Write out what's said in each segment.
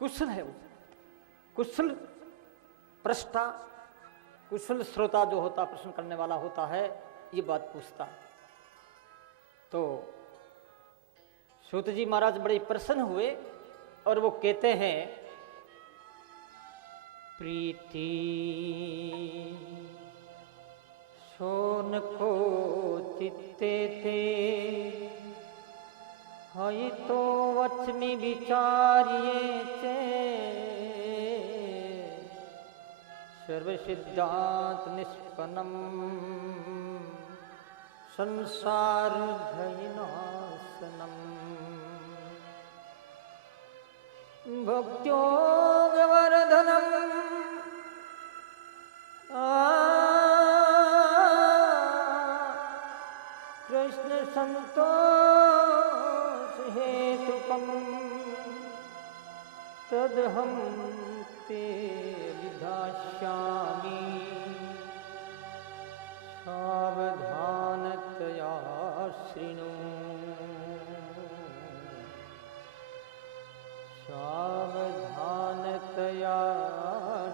कुशल है वो, कुशल प्रष्टा, कुशल श्रोता जो होता, प्रश्न करने वाला होता है, ये बात पूछता। तो सूत जी महाराज बड़े प्रसन्न हुए और वो कहते हैं, प्रीति सोन को चित्ते थे, हई तो वचमी विचारिये चे, सर्व सिद्धांत निष्पन्नम संसार भयनाशनम, भक्त्योगवर्धनम कृष्ण संतोष हेतुकम, तदहम ते विधास्यामि, सावधानतया शृणु, सावधानतया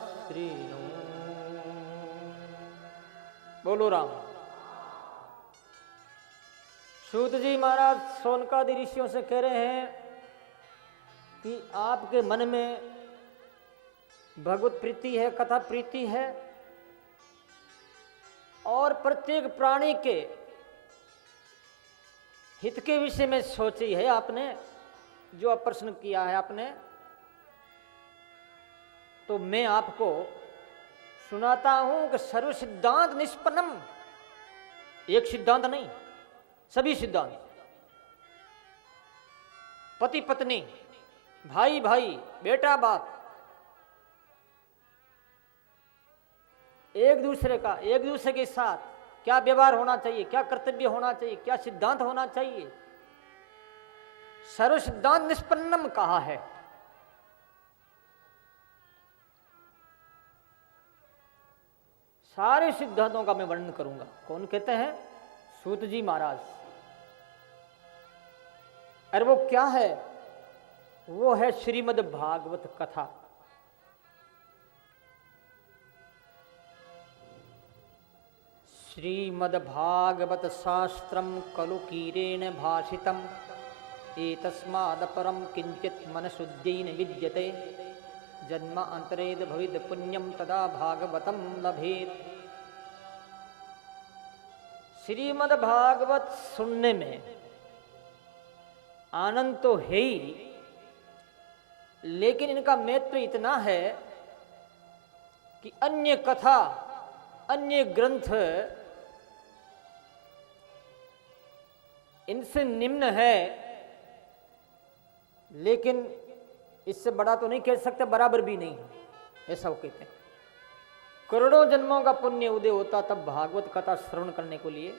शृणु। बोलो राम। सूत जी महाराज सोनकादि ऋषियों से कह रहे हैं कि आपके मन में भगवत प्रीति है, कथा प्रीति है, और प्रत्येक प्राणी के हित के विषय में सोची है आपने, जो प्रश्न किया है आपने। तो मैं आपको सुनाता हूं कि सर्व सिद्धांत निष्पन्नम, एक सिद्धांत नहीं, सभी सिद्धांत, पति पत्नी, भाई भाई, बेटा बाप, एक दूसरे के साथ क्या व्यवहार होना चाहिए, क्या कर्तव्य होना चाहिए, क्या सिद्धांत होना चाहिए, सर्व सिद्धांत निष्पन्नम कहा है। सारे सिद्धांतों का मैं वर्णन करूंगा। कौन कहते हैं? सूत जी महाराज। अरे वो क्या है? वो है श्रीमद् भागवत कथा। श्रीमद् भागवत शास्त्रम खलु कीरेण भाषितम, एतस्मादपरम किंचित मनशुद्ध्येन विद्यते, जन्म अंतरेद भविद पुण्यम तदा भागवतम लभेत। श्रीमद् भागवत सुनने में आनंद तो है ही, लेकिन इनका महत्व इतना है कि अन्य कथा, अन्य ग्रंथ इनसे निम्न है, लेकिन इससे बड़ा तो नहीं कह सकते, बराबर भी नहीं है, ऐसा वो कहते हैं। करोड़ों जन्मों का पुण्य उदय होता तब भागवत कथा श्रवण करने को लिए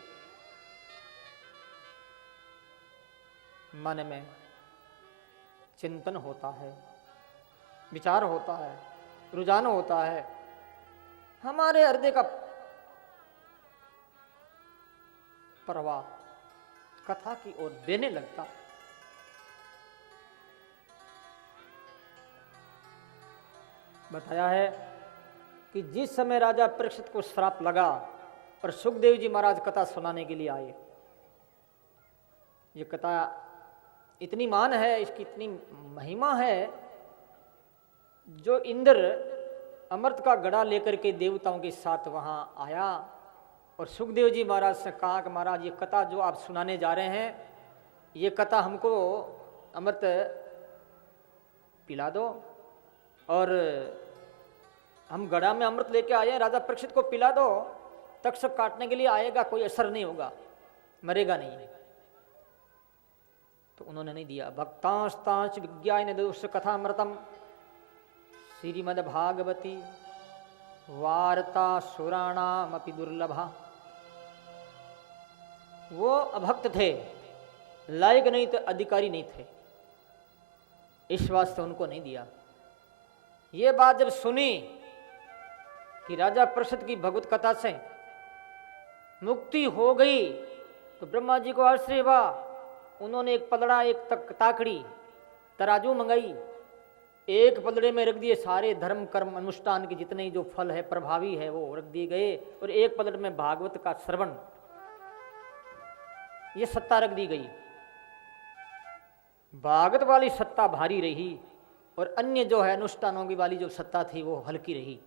मन में चिंतन होता है, विचार होता है, रुझान होता है, हमारे हृदय का प्रवाह कथा की ओर देने लगता। बताया है कि जिस समय राजा परीक्षित को श्राप लगा और सुखदेव जी महाराज कथा सुनाने के लिए आए, ये कथा इतनी मान है, इसकी इतनी महिमा है, जो इंद्र अमृत का घड़ा लेकर के देवताओं के साथ वहां आया और सुखदेव जी महाराज से कहा कि महाराज ये कथा जो आप सुनाने जा रहे हैं, ये कथा हमको अमृत पिला दो, और हम घड़ा में अमृत लेके आए हैं, राजा परीक्षित को पिला दो, तक्षक काटने के लिए आएगा, कोई असर नहीं होगा, मरेगा नहीं। तो उन्होंने नहीं दिया। भक्तांस्तांच विज्ञान दोष कथामृतम श्रीमद् भागवती वार्ता सुराणाम अपि दुर्लभा। वो अभक्त थे, लायक नहीं थे, अधिकारी नहीं थे, इस वास्ते उनको नहीं दिया। ये बात जब सुनी कि राजा परीक्षित की भगवत कथा से मुक्ति हो गई, तो ब्रह्मा जी को आश्चर्य हुआ। उन्होंने एक पलड़ा, एक ताकड़ी, तराजू मंगाई एक पलड़े में रख दिए सारे धर्म कर्म अनुष्ठान के जितने जो फल है प्रभावी है वो रख दिए गए, और एक पलड़े में भागवत का श्रवण, ये सत्ता रख दी गई। भागवत वाली सत्ता भारी रही और अन्य जो है अनुष्ठानों की वाली जो सत्ता थी वो हल्की रही।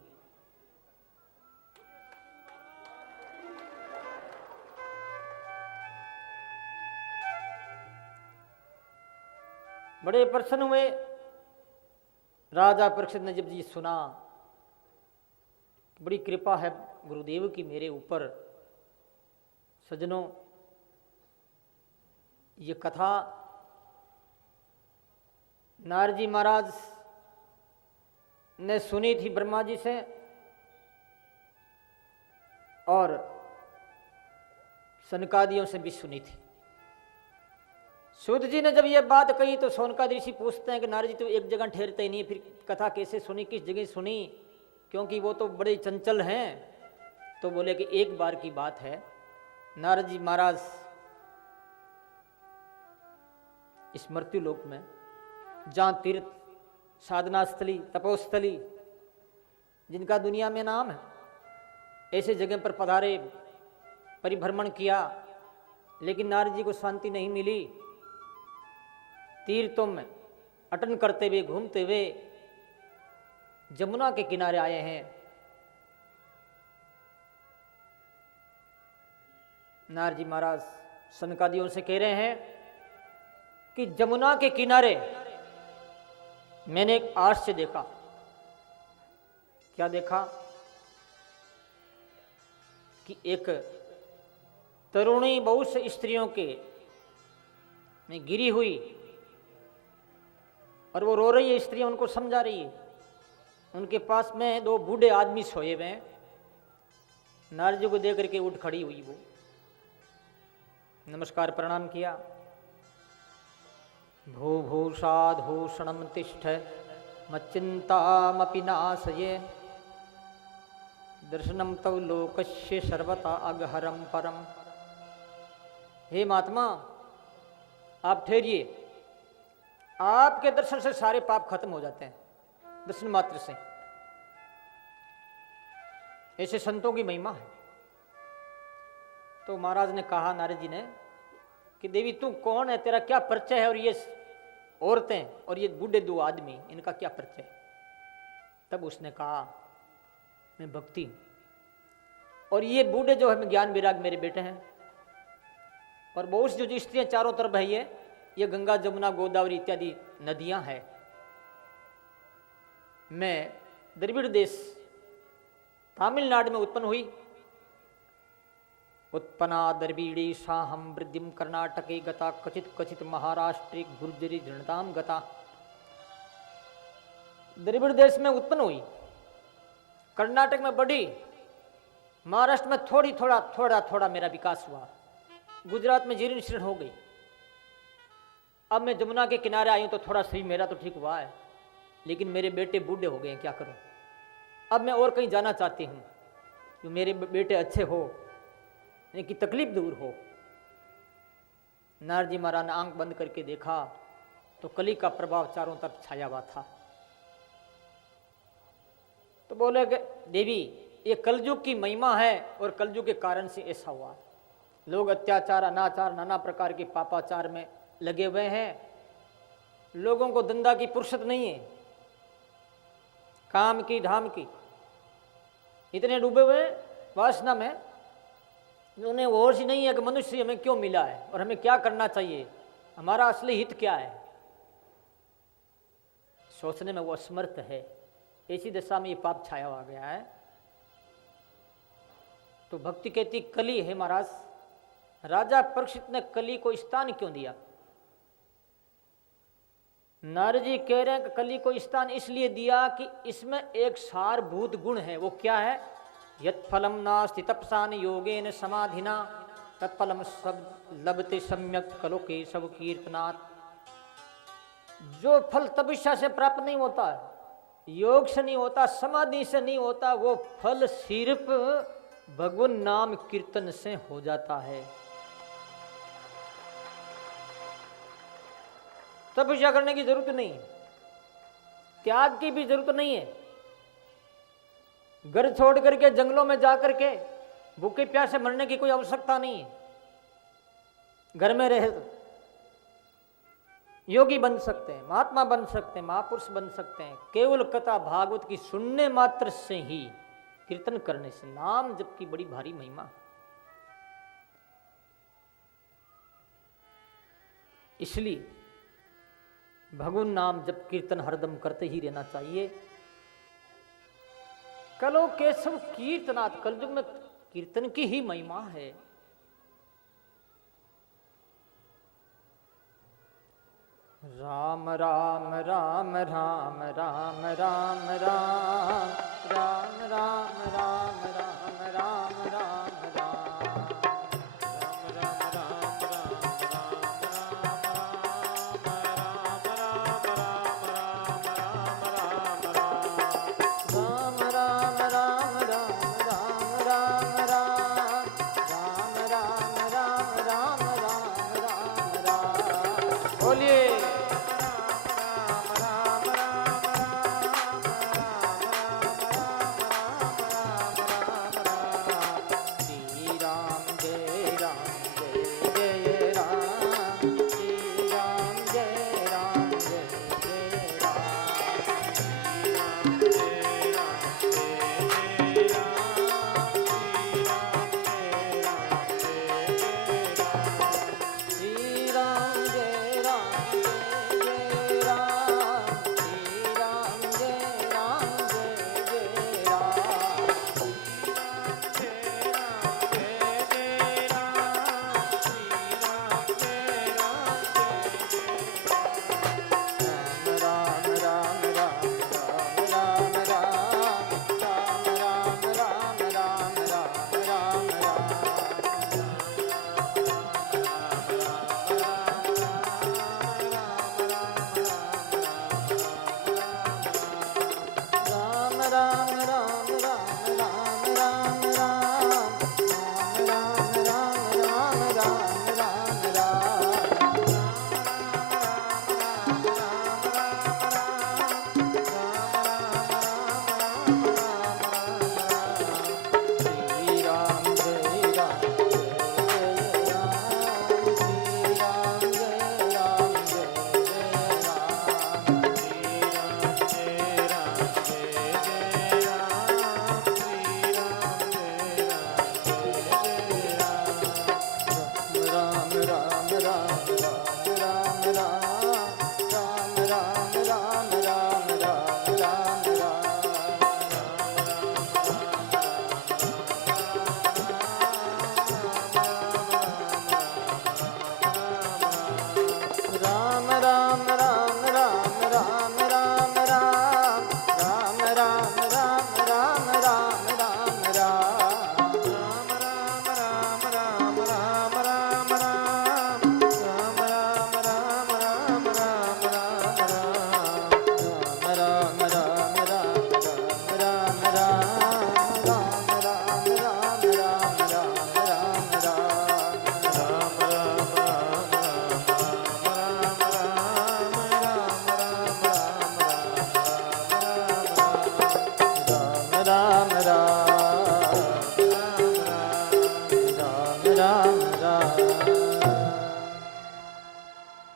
बड़े प्रसन्न हुए राजा परीक्षित ने जब ये सुना, बड़ी कृपा है गुरुदेव की मेरे ऊपर। सज्जनों, ये कथा नारद जी महाराज ने सुनी थी ब्रह्मा जी से, और सनकादियों से भी सुनी थी। सूत जी ने जब ये बात कही तो सोनकादि ऋषि पूछते हैं कि नारद जी तो एक जगह ठहरते ही नहीं, फिर कथा कैसे सुनी, किस जगह सुनी, क्योंकि वो तो बड़े चंचल हैं। तो बोले कि एक बार की बात है, नारद जी महाराज इस मृत्यु लोक में, जहाँ तीर्थ साधना स्थली तपोस्थली जिनका दुनिया में नाम है, ऐसे जगह पर पधारे, परिभ्रमण किया, लेकिन नारद जी को शांति नहीं मिली। तीर्थों में अटन करते हुए घूमते हुए जमुना के किनारे आए हैं। नारद जी महाराज सनकादियों से कह रहे हैं कि जमुना के किनारे मैंने एक आश्चर्य देखा। क्या देखा? कि एक तरुणी बहुत से स्त्रियों के में गिरी हुई, और वो रो रही है, स्त्रियां उनको समझा रही है। उनके पास में दो बूढ़े आदमी सोए हुए हैं। नारद जी को देख करके उठ खड़ी हुई, वो नमस्कार प्रणाम किया। भू भूषाधूषणम तिष्ठ मच्चिंतामपि नाशये, दर्शनम तव लोकस्य सर्वथा अगहरम परम। हे महात्मा, आप ठहरिए, आपके दर्शन से सारे पाप खत्म हो जाते हैं, दर्शन मात्र से। ऐसे संतों की महिमा है। तो महाराज ने कहा, नारद जी ने, कि देवी तू कौन है, तेरा क्या परिचय है, और ये औरतें और ये बूढ़े दो आदमी, इनका क्या परिचय? तब उसने कहा, मैं भक्ति हूं, और ये बूढ़े जो है ज्ञान विराग मेरे बेटे हैं, और बहुत जो स्त्रियां चारों तरफ है, ये गंगा जमुना गोदावरी इत्यादि नदियां हैं। मैं द्रविड़ देश तमिलनाडु में उत्पन्न हुई। उत्पन्ना द्रविड़ी साहम वृद्धिम कर्नाटके गता, कचित कचित महाराष्ट्रे गुर्जरी दृढ़ताम गता। द्रविड़ देश में उत्पन्न हुई, कर्नाटक में बढ़ी, महाराष्ट्र में थोड़ा थोड़ा मेरा विकास हुआ, गुजरात में जीर्ण शीर्ण हो गई। अब मैं जमुना के किनारे आई हूं तो थोड़ा सही मेरा तो ठीक हुआ है, लेकिन मेरे बेटे बूढ़े हो गए हैं, क्या करूं? अब मैं और कहीं जाना चाहती हूं, तो मेरे बेटे अच्छे हो, इनकी तकलीफ दूर हो। नारद जी महाराज ने आंख बंद करके देखा तो कली का प्रभाव चारों तरफ छाया हुआ था। तो बोले कि देवी, ये कलयुग की महिमा है, और कलयुग के कारण से ऐसा हुआ। लोग अत्याचार, अनाचार, नाना प्रकार के पापाचार में लगे हुए हैं। लोगों को धंधा की फुर्सत नहीं है, काम की धाम की, इतने डूबे हुए वासना में, उन्हें होश ही नहीं है कि मनुष्य हमें क्यों मिला है और हमें क्या करना चाहिए, हमारा असली हित क्या है। सोचने में वो असमर्थ है। ऐसी दशा में ये पाप छाया हुआ गया है। तो भक्ति कहती कली है महाराज। राजा परीक्षित ने कली को स्थान क्यों दिया? नारद जी कह रहे हैं कि कली को स्थान इसलिए दिया कि इसमें एक सारभूत गुण है। वो क्या है? यत् फलम नास्ति तपसान योगेन समाधिना तत्फलम सब लभते सम्यक कलो केशव कीर्तनात्। जो फल तपस्या से प्राप्त नहीं होता, योग से नहीं होता, समाधि से नहीं होता, वो फल सिर्फ भगवान नाम कीर्तन से हो जाता है। तपस्या करने की जरूरत नहीं। त्याग की भी जरूरत नहीं है। घर छोड़ करके जंगलों में जाकर के भूखे प्यासे मरने की कोई आवश्यकता नहीं है। घर में रहे तो योगी बन सकते हैं, महात्मा बन सकते हैं, महापुरुष बन सकते हैं। केवल कथा भागवत की सुनने मात्र से ही, कीर्तन करने से, नाम जप की बड़ी भारी महिमा। इसलिए भगवान नाम जप कीर्तन हरदम करते ही रहना चाहिए। कलो केशव कीर्तनाथ, कलयुग में कीर्तन की ही महिमा है। राम राम राम राम राम राम राम राम राम राम राम राम राम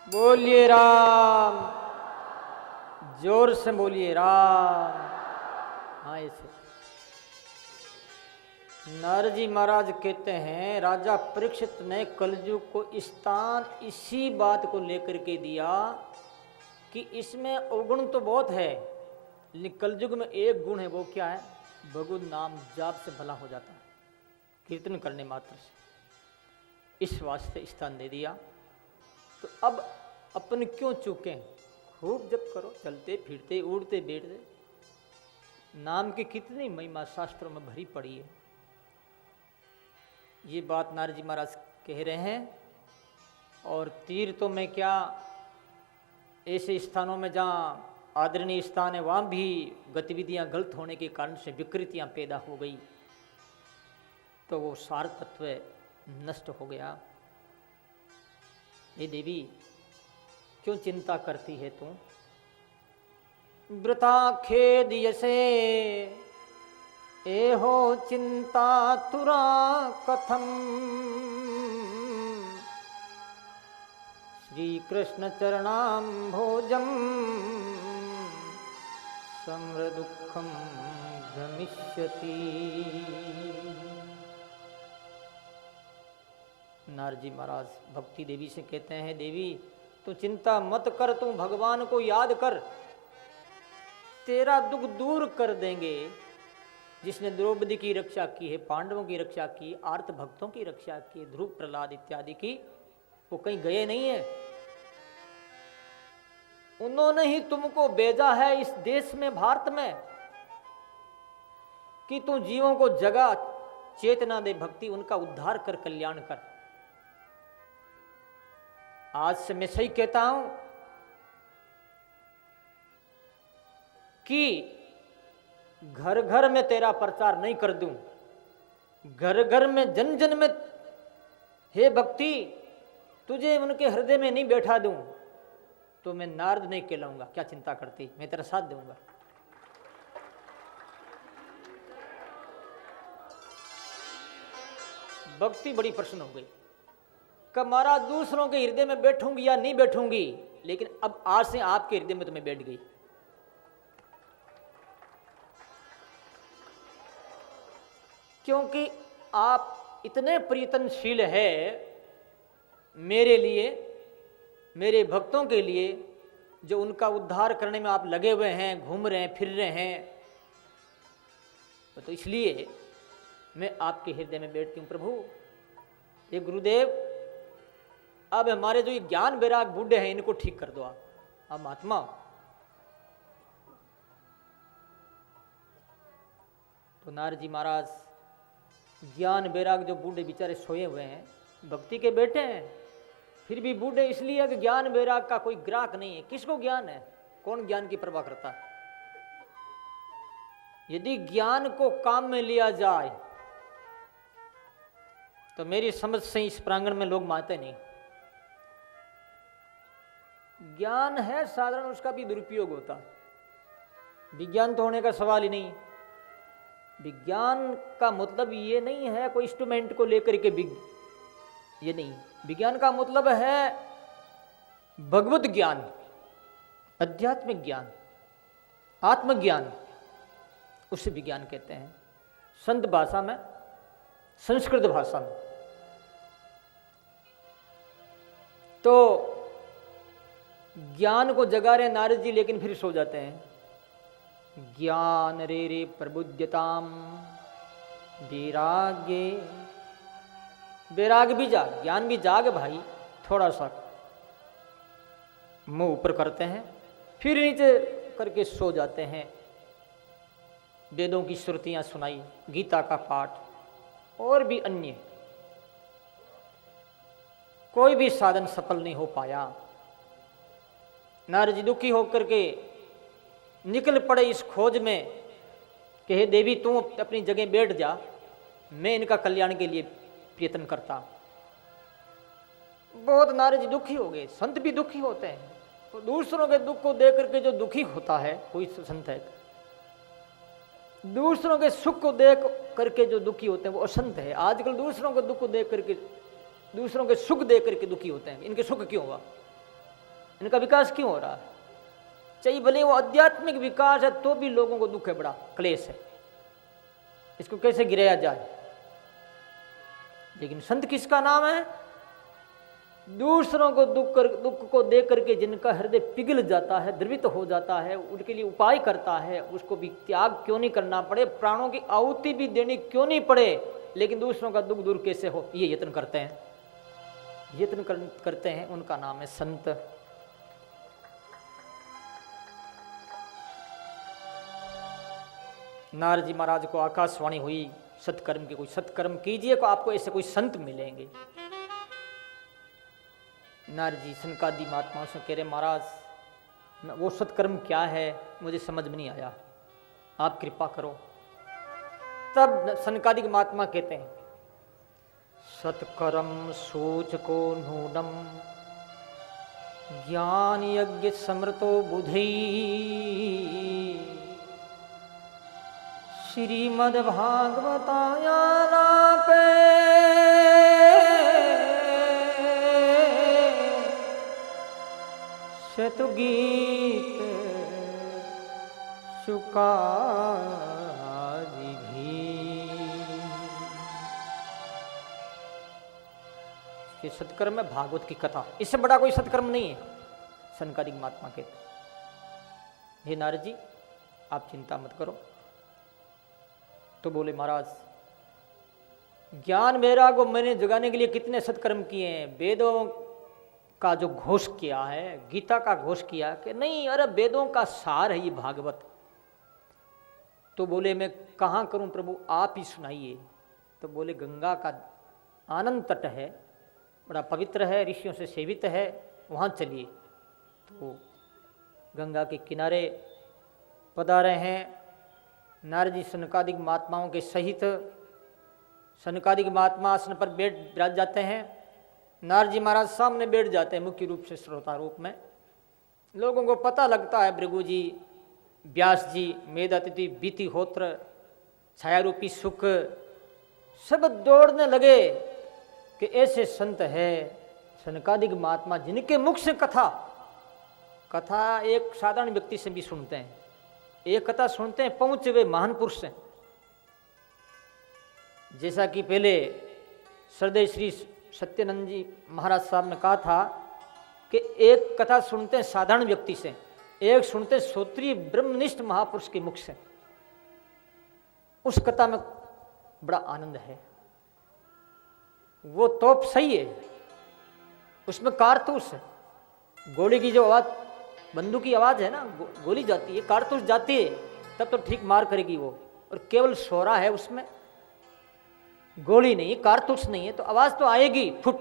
बोलिए राम, जोर से बोलिए राम। हाँ, ऐसे नारद जी महाराज कहते हैं, राजा परीक्षित ने कलयुग को स्थान इसी बात को लेकर के दिया कि इसमें अवगुण तो बहुत है, लेकिन कलयुग में एक गुण है। वो क्या है? भगवान नाम जाप से भला हो जाता है, कीर्तन करने मात्र से। इस वास्ते स्थान दे दिया। तो अब अपन क्यों चूकें? खूब जप करो, चलते फिरते उड़ते बैठते। नाम की कितनी महिमा शास्त्रों में भरी पड़ी है। ये बात नारद जी महाराज कह रहे हैं। और तीर्थों में क्या, ऐसे स्थानों में जहाँ आदरणीय स्थान है, वहाँ भी गतिविधियाँ गलत होने के कारण से विकृतियाँ पैदा हो गई, तो वो सार तत्व नष्ट हो गया। ये देवी क्यों चिंता करती है तू? वृथा खेद यसे एहो चिंता तुरा कथम। श्री कृष्ण चरणाम भोजम सम्र दुखम गमिष्यति। नारद जी महाराज भक्ति देवी से कहते हैं, देवी तू चिंता मत कर, तू भगवान को याद कर, तेरा दुख दूर कर देंगे। जिसने द्रौपदी की रक्षा की है, पांडवों की रक्षा की, आर्त भक्तों की रक्षा की, ध्रुव प्रहलाद इत्यादि की, वो कहीं गए नहीं है। उन्होंने ही तुमको भेजा है इस देश में, भारत में, कि तू जीवों को जगा, चेतना दे, भक्ति उनका उद्धार कर, कल्याण कर। आज से मैं सही कहता हूं कि घर घर में तेरा प्रचार नहीं कर दूं, घर घर में जन जन में हे भक्ति तुझे उनके हृदय में नहीं बैठा दूं तो मैं नारद नहीं कहलाऊंगा। क्या चिंता करती, मैं तेरा साथ दूंगा। भक्ति बड़ी प्रश्न हो गई कि महाराज दूसरों के हृदय में बैठूंगी या नहीं बैठूंगी, लेकिन अब आज से आपके हृदय में तो मैं बैठ गई। क्योंकि आप इतने प्रीतनशील है मेरे लिए, मेरे भक्तों के लिए, जो उनका उद्धार करने में आप लगे हुए हैं, घूम रहे हैं, फिर रहे हैं, तो इसलिए मैं आपके हृदय में बैठती हूं। प्रभु ये गुरुदेव, अब हमारे जो ये ज्ञान वैराग बूढ़े हैं इनको ठीक कर दो आप महात्मा। तो नारद जी महाराज ज्ञान वैराग जो बूढ़े बेचारे सोए हुए हैं, भक्ति के बेटे हैं, फिर भी बूढ़े इसलिए कि ज्ञान वैराग का कोई ग्राहक नहीं है। किसको ज्ञान है, कौन ज्ञान की परवाह करता है। यदि ज्ञान को काम में लिया जाए तो मेरी समझ से इस प्रांगण में लोग मानते नहीं। ज्ञान है साधारण, उसका भी दुरुपयोग होता है। विज्ञान तो होने का सवाल ही नहीं। विज्ञान का मतलब ये नहीं है कोई इंस्ट्रूमेंट को लेकर के ये नहीं। विज्ञान का मतलब है भगवत ज्ञान, आध्यात्मिक ज्ञान, आत्मज्ञान, उसे विज्ञान कहते हैं संत भाषा में, संस्कृत भाषा में। तो ज्ञान को जगा रहे नारद जी, लेकिन फिर सो जाते हैं। ज्ञान रे रे प्रबुद्यताम वैराग्ये, वैराग भी जाग, ज्ञान भी जाग भाई। थोड़ा सा मुंह ऊपर करते हैं, फिर नीचे करके सो जाते हैं। वेदों की श्रुतियां सुनाई, गीता का पाठ और भी अन्य कोई भी साधन सफल नहीं हो पाया। नारद जी दुखी होकर के निकल पड़े इस खोज में कि हे देवी तू अपनी जगह बैठ जा, मैं इनका कल्याण के लिए प्रयत्न करता। बहुत नारद जी दुखी हो गए। संत भी दुखी होते हैं, तो दूसरों के दुख को देख करके जो दुखी होता है कोई संत है, दूसरों के सुख को देख करके जो दुखी होते हैं वो असंत है। आजकल दूसरों के दुख को देख करके, दूसरों के सुख देख करके दुखी होते हैं। इनके सुख क्यों हुआ, इनका विकास क्यों हो रहा है। चाहिए भले वो आध्यात्मिक विकास है तो भी लोगों को दुख है, बड़ा क्लेश है, इसको कैसे गिराया जाए। लेकिन संत किसका नाम है, दूसरों को दुख को देख करके जिनका हृदय पिघल जाता है, द्रवित हो जाता है, उनके लिए उपाय करता है। उसको भी त्याग क्यों नहीं करना पड़े, प्राणों की आहुति भी देनी क्यों नहीं पड़े, लेकिन दूसरों का दुख दूर कैसे हो, ये यत्न करते हैं, यत्न करते हैं। उनका नाम है संत। नारद जी महाराज को आकाशवाणी हुई सत्कर्म की, कोई सत्कर्म कीजिए को आपको ऐसे कोई संत मिलेंगे। नारद जी सनकादि महात्माओं से कह रहे महाराज वो सत्कर्म क्या है मुझे समझ में नहीं आया, आप कृपा करो। तब सनकादि महात्मा कहते हैं सत्कर्म सोच को नूनम ज्ञान यज्ञ समृतो बुधि श्रीमद् भागवतायाना पे शतुगीत शुकादि भी। ये सत्कर्म है भागवत की कथा, इससे बड़ा कोई सत्कर्म नहीं है। सनकादिक महात्मा कहते, हे नारद जी आप चिंता मत करो। तो बोले महाराज ज्ञान मेरा को मैंने जगाने के लिए कितने सत्कर्म किए हैं, वेदों का जो घोष किया है, गीता का घोष किया कि नहीं, अरे वेदों का सार है ये भागवत। तो बोले मैं कहाँ करूं प्रभु, आप ही सुनाइए। तो बोले गंगा का आनंद तट है, बड़ा पवित्र है, ऋषियों से सेवित है, वहाँ चलिए। तो गंगा के किनारे पधारे हैं नारद जी सनकादिक महात्माओं के सहित। सनकादिक महात्मा आसन पर बैठ जाते हैं, नारद जी महाराज सामने बैठ जाते हैं मुख्य रूप से श्रोता रूप में। लोगों को पता लगता है भृगु जी, व्यास जी, मेधातिथि, बीतिहोत्र, छायारूपी सुख सब दौड़ने लगे कि ऐसे संत है सनकादिक महात्मा जिनके मुख से कथा एक साधारण व्यक्ति से भी सुनते हैं, एक कथा सुनते हैं पहुंचे वे महान पुरुष हैं। जैसा कि पहले श्रद्धेय श्री सत्यानंद जी महाराज साहब ने कहा था कि एक कथा सुनते हैं साधारण व्यक्ति से, एक सुनते श्रोत्रिय ब्रह्मनिष्ठ महापुरुष के मुख से। उस कथा में बड़ा आनंद है, वो तोप सही है, उसमें कारतूस है। गोली की जो आवाज, बंदूक की आवाज है ना, गोली जाती है, कारतूस जाती है, तब तो ठीक मार करेगी वो। और केवल सोरा है उसमें, गोली नहीं, कारतूस नहीं है, तो आवाज तो आएगी, फुट,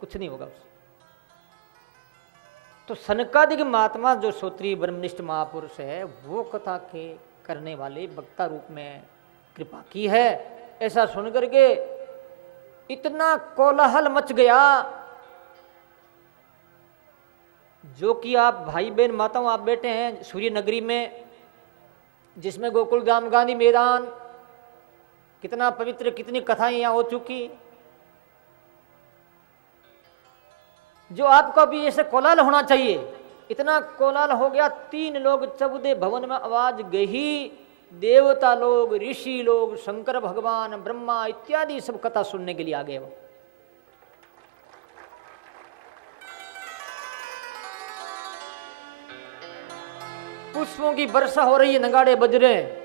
कुछ नहीं होगा उससे। तो सनकादिक महात्मा जो श्रोत्रिय ब्रह्मनिष्ठ महापुरुष है, वो कथा के करने वाले वक्ता रूप में कृपा की है। ऐसा सुन करके इतना कोलाहल मच गया, जो कि आप भाई बहन माताओं आप बैठे हैं सूर्य नगरी में, जिसमें गोकुल धाम गांधी मैदान कितना पवित्र, कितनी कथाएं यहाँ हो चुकी, जो आपका भी ऐसे कोलाहल होना चाहिए। इतना कोलाहल हो गया, 3 लोग चौदह भवन में आवाज गई, देवता लोग, ऋषि लोग, शंकर भगवान, ब्रह्मा इत्यादि सब कथा सुनने के लिए आ गए। वो पुष्पों की वर्षा हो रही है, नगाड़े बज रहे हैं।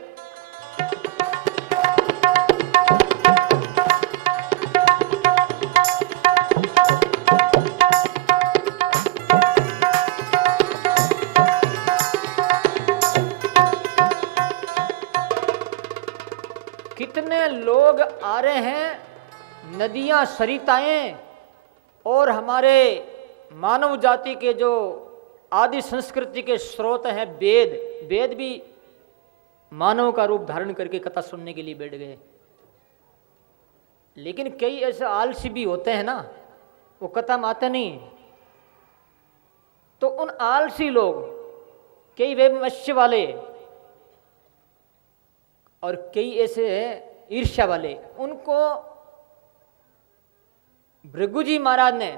कितने लोग आ रहे हैं, नदियां, सरिताएं, और हमारे मानव जाति के जो आदि संस्कृति के स्रोत हैं वेद भी मानव का रूप धारण करके कथा सुनने के लिए बैठ गए। लेकिन कई ऐसे आलसी भी होते हैं ना, वो कथा में आते नहीं। तो उन आलसी लोग, कई वैमनस्य वाले और कई ऐसे ईर्ष्या वाले, उनको भृगु जी महाराज ने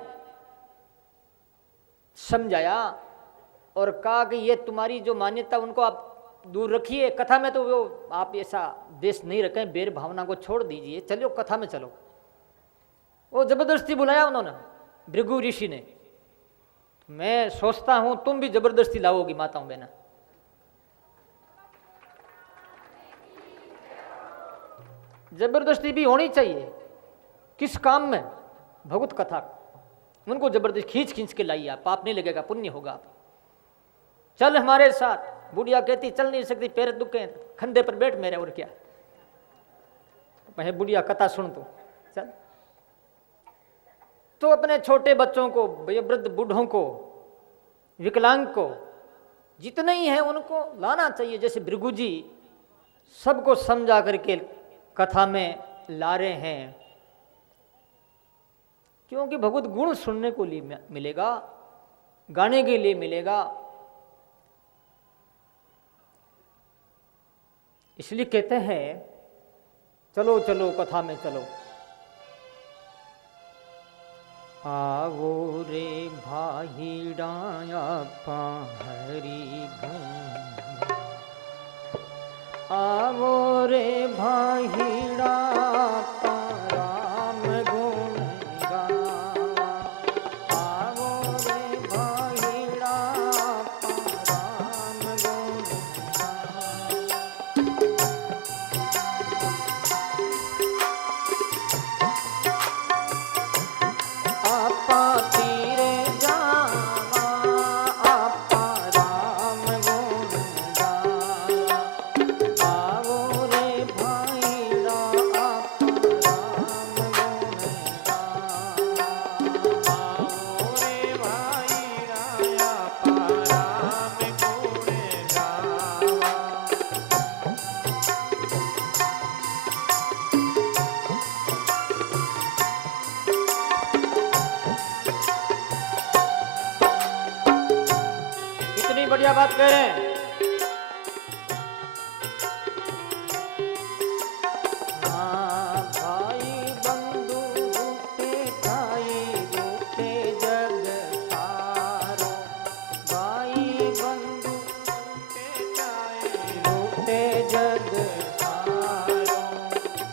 समझाया और कहा कि ये तुम्हारी जो मान्यता उनको आप दूर रखिए, कथा में तो वो आप ऐसा देश नहीं रखें, बेर भावना को छोड़ दीजिए, चलो कथा में चलो। वो जबरदस्ती बुलाया उन्होंने, भृगु ऋषि ने। मैं सोचता हूं तुम भी जबरदस्ती लाओगी माताओं बहना। जबरदस्ती भी होनी चाहिए, किस काम में? भगवत कथा। उनको जबरदस्ती खींच खींच के लाइए, पाप नहीं लगेगा, पुण्य होगा। आप चल हमारे साथ। बुढ़िया कहती चल नहीं सकती, पैर दुखे, खंधे पर बैठ मेरे, और क्या। मैं बुढ़िया कथा सुन तू, चल। तो अपने छोटे बच्चों को, वृद्ध बूढ़ों को, विकलांग को, जितने ही हैं उनको लाना चाहिए। जैसे भृगु जी सबको समझा करके कथा में ला रहे हैं, क्योंकि भगवत गुण सुनने को मिलेगा। गाने के लिए मिलेगा। इसलिए कहते हैं चलो चलो कथा में चलो। आवो रे भाईड़ा हरि गुण, आवो रे भाईड़ा राम गुण गावा, आवो रे भाईड़ा राम गुण गावा। आपा तीरे जावा, आपा राम गुण गावा, आवो रे भाईड़ा आपा राम गुण गावा, आवो रे भाईड़ा आपा राम गुण गावा। कितनी बढ़िया बात कह रहे हैं। हाँ, भाई बंधु रूपे भाई रूपे जग सारो, भाई बंधु रूपे जग सारो,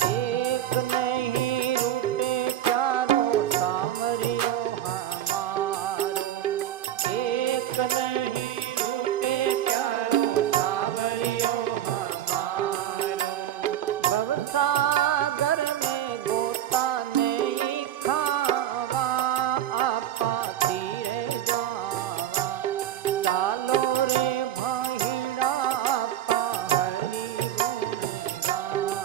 एक नहीं रूपे चारों सामरियो हमारो, एक नहीं रूपे चारों सामरियो हमारो, भवसागर में गोता नहीं खावा, आपा तीरे जावा, चालो रे भाईड़ा आपा हरि गुण गावा,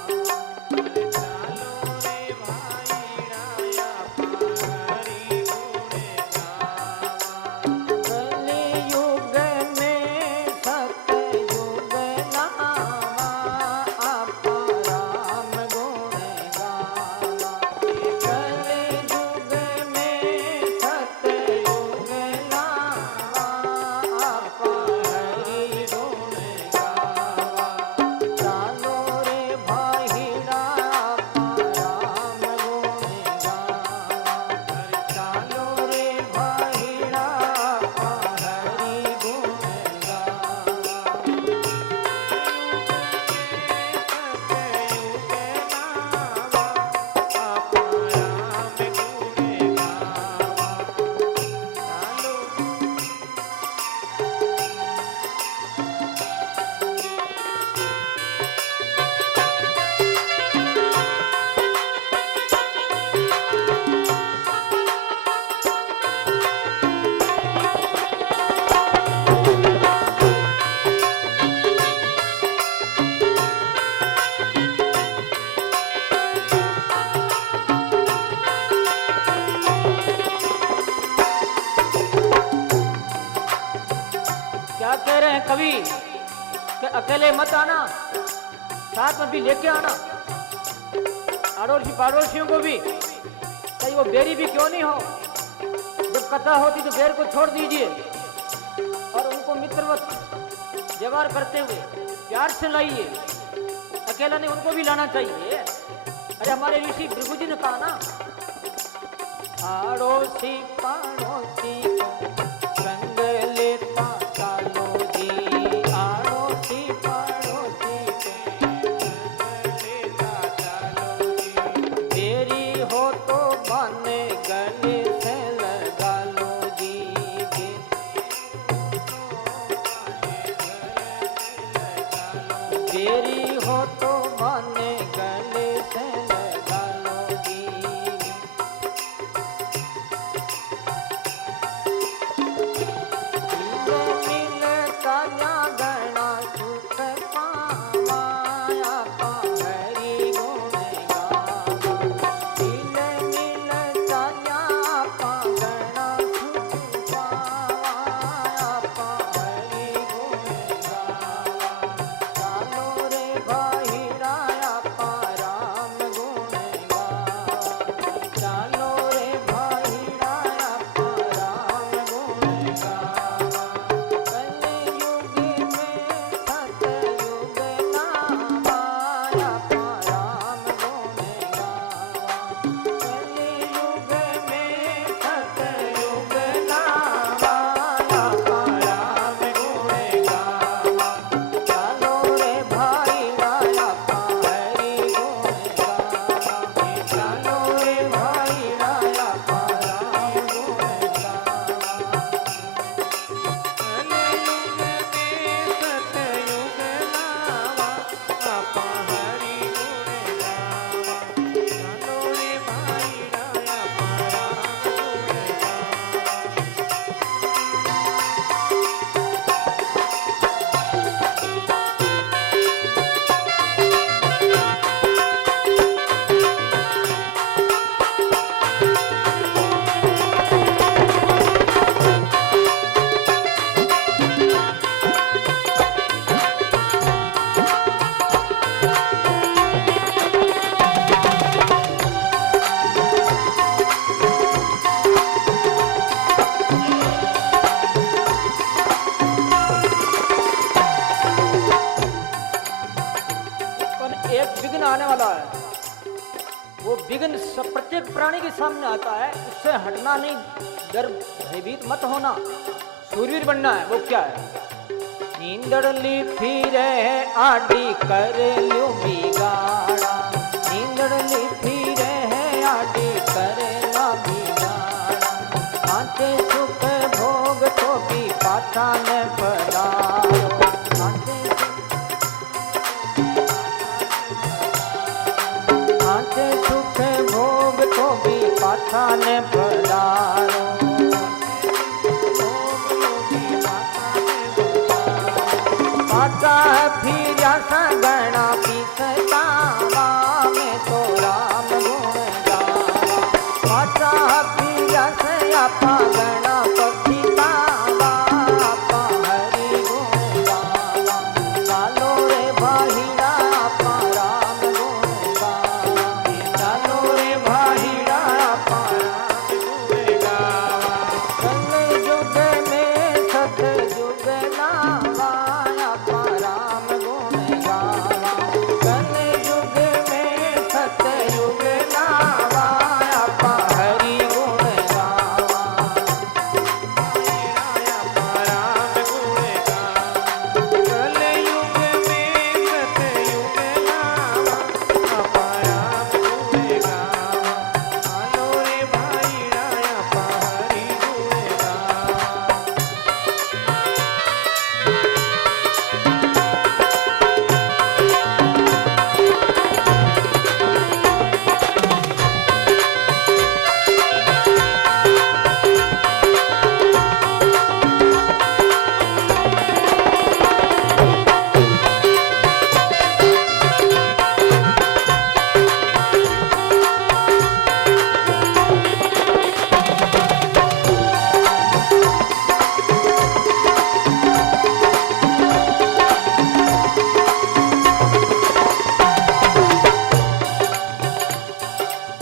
चालो रे भाईड़ा आपा हरि गुण गावा। कलियुग में सतयुग नावा, आपा राम गुण गावा, कलियुग में सतयुग नावा, आपा हरि गुण गावा, चालो रे भाईड़ा आपा राम गुण गावा, चालो रे भाईड़ा आपा हरि गुण क्या कह रहे हैं कवि कि अकेले मत आना, साथ में भी लेके आना अड़ोसी पड़ोसियों को भी, चाहे वो बेरी भी क्यों नहीं हो। जब कथा होती तो बेर को छोड़ दीजिए और उनको मित्रवत व्यवहार करते हुए प्यार से लाइए। अकेला नहीं, उनको भी लाना चाहिए। अरे हमारे ऋषि भृगु जी ने कहा ना, आड़ोसी पड़ोसी संग लेता चालो जी, आड़ोसी पड़ोसी संग लेता चालो जी, देरी हो तो बने गले से लगा लो जी, देरी हो तो बने गले से लगा लो जी। चालो रे प्रत्येक प्राणी के सामने आता है, उससे हटना नहीं, डर भयभीत मत होना, सूरवीर बनना है। वो क्या है? नींदड़ली फिरे आडी कर ल्यू बिगाड़ा, नींदड़ली फिरे आडी करे ना बिगाड़ा, आते सुख भोग तो भी पाता न पधारो, आते सुख भोग तो भी पाता न पधारो, पाता फिर सगना पीसता में तो राम गुण गावा, पाता फिर आपा गणा पक्षिता आपा हरि गुण गावा, चालो रे भाईड़ा आपा राम गुण गावा, चालो रे भाईड़ा आपा राम गुण गावा, कल युग में सत युग नावा आपा राम गुण गावा, कल युग में सत युग नावा आपा हरि गुण गावा, आपा राम गुण गावा, कल युग में सत युग नावा आपा राम गुण गावा, आलो रे भाईड़ा आपा हरि गुण गावा।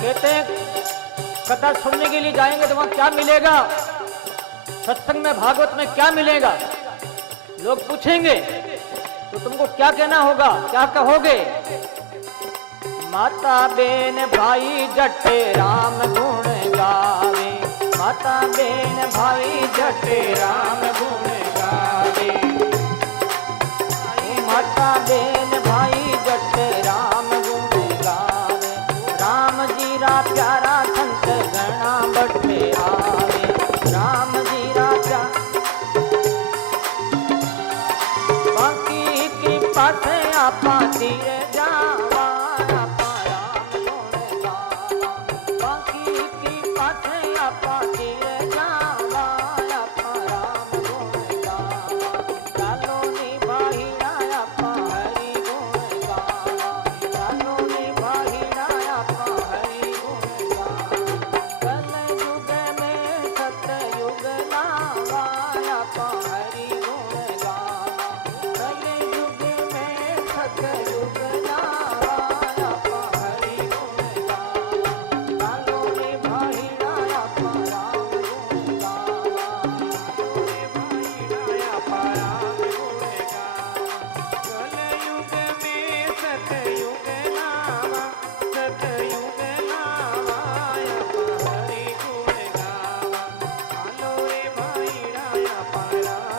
कहते हैं कथा सुनने के लिए जाएंगे तो वहां क्या मिलेगा, सत्संग में भागवत में क्या मिलेगा, लोग पूछेंगे तो तुमको क्या कहना होगा, क्या कहोगे? माता बेन भाई जटे राम गुण गावे, माता बेन भाई जटे राम गुण गावे, माता बेन भाई जटे राम गुण गावे, राम जी रा प्यारा संत गणा बटे आवे, राम जी रा बाकी कृपा से आपा तीर जावा, आपा राम गुण गावा, बाकी कृपा से आपा तीर जावा, आपा राम गुण गावा, चालो नी भाईड़ा आपा हरि गुण गावा, चालो नी भाईड़ा आपा हरि गुण गावा, कल युग में सत युग नावा आपा हरि गुण गावा, कल युग में सत युग नावा आपा हरि गुण गावा, चालो रे भाईड़ा आपा राम गुण गावा, चालो रे भाईड़ा आपा राम गुण गावा, कल युग में सत युग नावा, सत युग नावा आपा हरि गुण गावा, चालो रे भाईड़ा आपा राम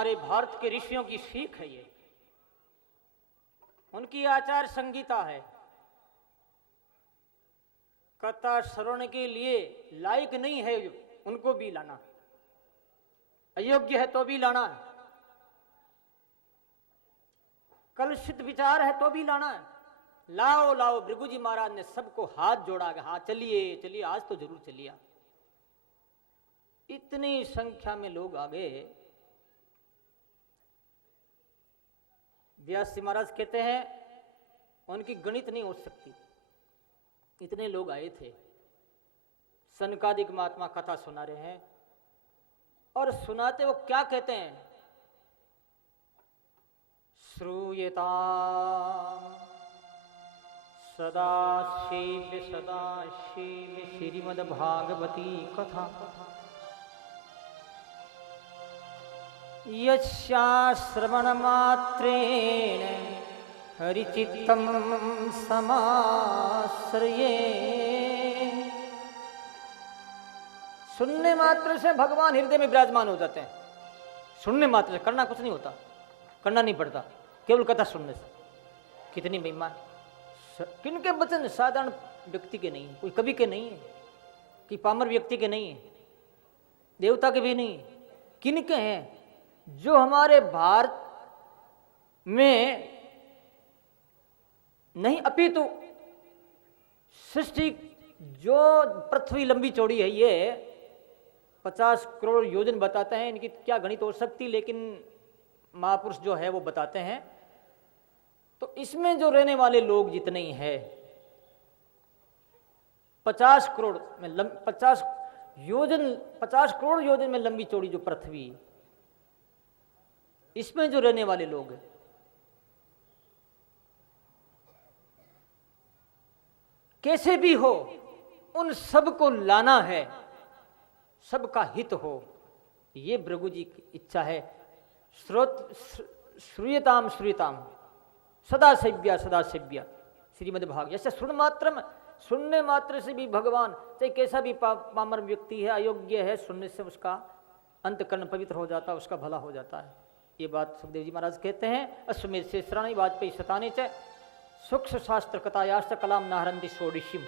हमारे भारत के ऋषियों की सीख है, ये उनकी आचार संहिता है। कथा श्रवण के लिए लायक नहीं है उनको भी लाना, अयोग्य है तो भी लाना है, कलुषित विचार है तो भी लाना है। लाओ लाओ, भृगु जी महाराज ने सबको हाथ जोड़ा कि हाँ चलिए चलिए, आज तो जरूर चलिए। इतनी संख्या में लोग आ गए। व्यास जी महाराज कहते हैं उनकी गणित नहीं हो सकती, इतने लोग आए थे। सनकादिक महात्मा कथा सुना रहे हैं और सुनाते वो क्या कहते हैं, श्रूयता सदा शिव श्रीमद्भागवती कथा यस्या श्रवण मात्रेण हरिचित्तम समाश्रये। सुनने मात्र से भगवान हृदय में विराजमान हो जाते हैं। सुनने मात्र से, करना कुछ नहीं होता, करना नहीं पड़ता, केवल कथा सुनने से। कितनी महिमा है। किनके वचन? साधारण व्यक्ति के नहीं है, कोई कवि के नहीं है, कि पामर व्यक्ति के नहीं है, देवता के भी नहीं। किनके हैं? जो हमारे भारत में नहीं अपितु सृष्टि, जो पृथ्वी लंबी चौड़ी है, ये 50 करोड़ योजन बताते हैं। इनकी क्या गणित हो सकती, लेकिन महापुरुष जो है वो बताते हैं। तो इसमें जो रहने वाले लोग जितने ही हैं, 50 करोड़ में 50 करोड़ योजन में लंबी चौड़ी जो पृथ्वी, इसमें जो रहने वाले लोग हैं, कैसे भी हो उन सबको लाना है, सबका हित हो, ये भृगु जी की इच्छा है। श्रूयताम श्रूयताम सदा सेव्या श्रीमद्भागवत। जैसे सुनने मात्र से भी भगवान, चाहे कैसा भी पामर व्यक्ति है, अयोग्य है, सुनने से उसका अंतकरण पवित्र हो जाता है, उसका भला हो जाता है। ये बात सुखदेव जी महाराज कहते हैं। अश्वमेध शेषराणी वाजपेयी शतानी च सूक्ष्म शास्त्र कथायाश्च कलाम नाहरंती षोडशीम।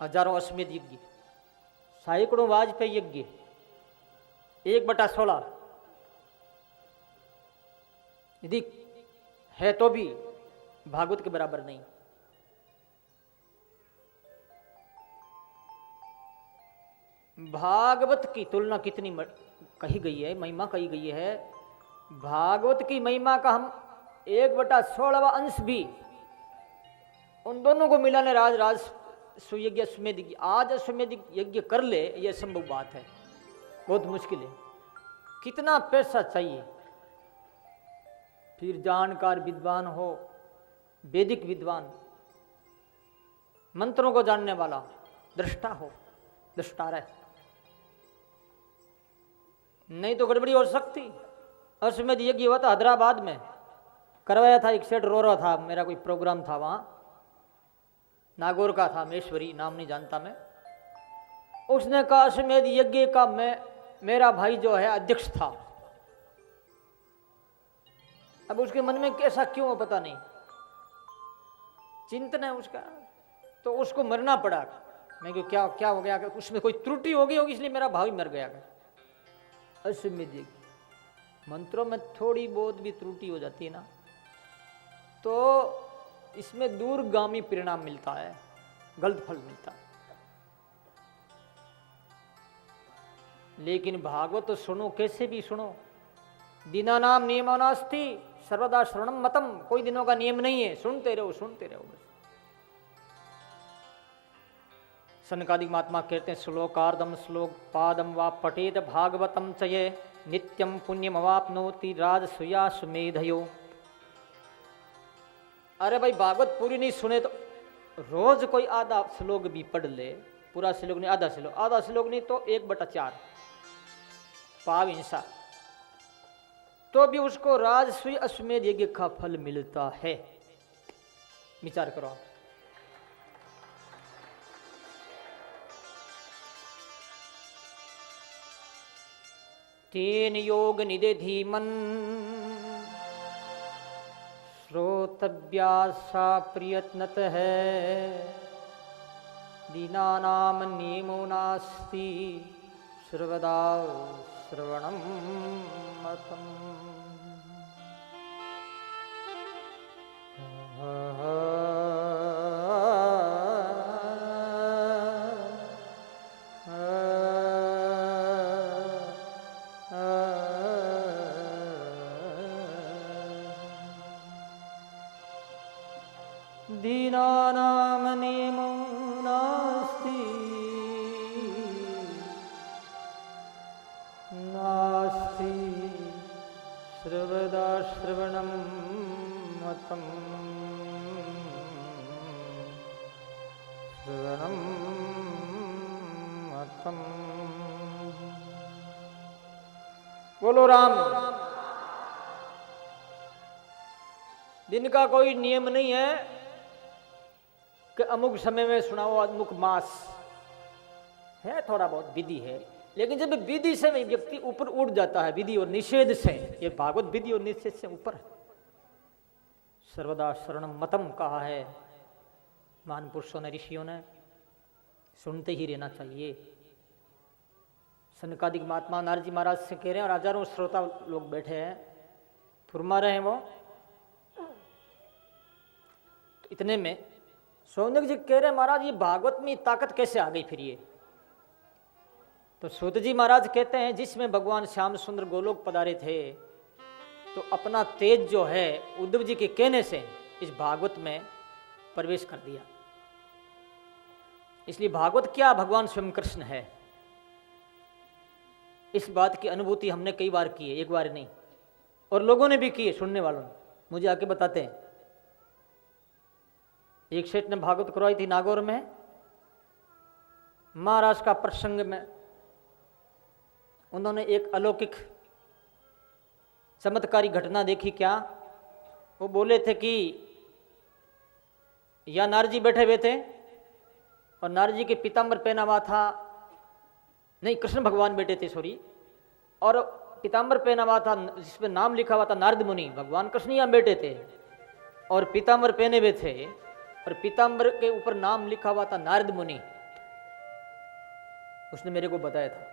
हजारों अश्वमेध यज्ञ, सैकड़ों वाजपेयी यज्ञ, 1/16 यदि है तो भी भागवत के बराबर नहीं। भागवत की तुलना कितनी कही गई है, महिमा कही गई है। भागवत की महिमा का हम 1/16 अंश भी उन दोनों को मिलाने राज सुयज्ञ अश्वमेध यज्ञ, आज अश्वमेध यज्ञ कर ले, यह संभव बात है, बहुत मुश्किल है। कितना पैसा चाहिए, फिर जानकार विद्वान हो, वैदिक विद्वान, मंत्रों को जानने वाला, दृष्टा हो, दृष्टार, नहीं तो गड़बड़ी हो सकती। अश्वमेध यज्ञ हुआ था हैदराबाद में, करवाया था। एक सेठ रो रहा था, मेरा कोई प्रोग्राम था वहां, नागौर का था, महेश्वरी नाम नहीं जानता मैं। उसने कहा अश्वमेध यज्ञ का मेरा भाई जो है अध्यक्ष था। अब उसके मन में कैसा क्यों पता नहीं, चिंतन है उसका, तो उसको मरना पड़ा। मैं क्यों क्या हो गया, उसमें कोई त्रुटि हो गई होगी इसलिए मेरा भाई मर गया। अश्वमेध यज्ञ मंत्रों में थोड़ी बहुत भी त्रुटि हो जाती है ना, तो इसमें दूरगामी परिणाम मिलता है, गलत फल मिलता है। लेकिन भागवत तो सुनो, कैसे भी सुनो। दिना नाम नियमो नास्ति सर्वदा श्रवणम मतम, कोई दिनों का नियम नहीं है, सुनते रहो बस। सनकादिक महात्मा कहते हैं श्लोकार्धम श्लोक पादम वा पठेत भागवतम चये नित्यम पुण्यम अवाप्नोति राजसूयाश्वमेधयो। अरे भाई भागवत पूरी नहीं सुने तो रोज कोई आधा श्लोक भी पढ़ ले, पूरा श्लोक नहीं, आधा श्लोक नहीं तो 1/4 पाव हिंसा, तो भी उसको राजसूय अश्वमेध यज्ञ का फल मिलता है। विचार करो। तेन योग निदधि मन श्रोतव्यासा प्रयत्नत है दीनानाम नियमो नास्ति सर्वदा श्रवणम मतम। दीनानाम नियमो नास्ति नास्ति सर्वदा श्रवणं मतम् श्रवणं मतम्। बोलो राम। दिन का कोई नियम नहीं है कि अमुक समय में सुनाओ, अमुक मास है, थोड़ा बहुत विधि है, लेकिन जब विधि से व्यक्ति ऊपर उठ जाता है, विधि और निषेध से, ये भागवत विधि और निषेध से ऊपर है। सर्वदा शरणम मतम कहा है महान पुरुषों ने, ऋषियों ने, सुनते ही रहना चाहिए। सनकादिक महात्मा नारद जी महाराज से कह रहे हैं और हजारों श्रोता लोग बैठे हैं, फुरमा रहे हैं वो। तो इतने में सौनक जी कह रहे हैं महाराज ये भागवत में ताकत कैसे आ गई फिर ये? तो सूत जी महाराज कहते हैं जिसमें भगवान श्याम सुंदर गोलोक पधारे थे तो अपना तेज जो है उद्धव जी के कहने से इस भागवत में प्रवेश कर दिया। इसलिए भागवत क्या भगवान स्वयं कृष्ण है, इस बात की अनुभूति हमने कई बार की है, एक बार नहीं, और लोगों ने भी की है, सुनने वालों ने मुझे आके बताते हैं। एक सेठ ने भागवत करवाई थी नागौर में, महाराज का प्रसंग में उन्होंने एक अलौकिक चमत्कारी घटना देखी। क्या? वो बोले थे कि या नारद जी बैठे हुए थे और नारद जी के पीताम्बर पहना हुआ था, नहीं कृष्ण भगवान बैठे थे सॉरी, और पीताम्बर पहना हुआ था जिसपे नाम लिखा हुआ था नारद मुनि। भगवान कृष्ण यहाँ बैठे थे और पीताम्बर पहने हुए थे और पीताम्बर के ऊपर नाम लिखा हुआ था नारद मुनि। उसने मेरे को बताया था,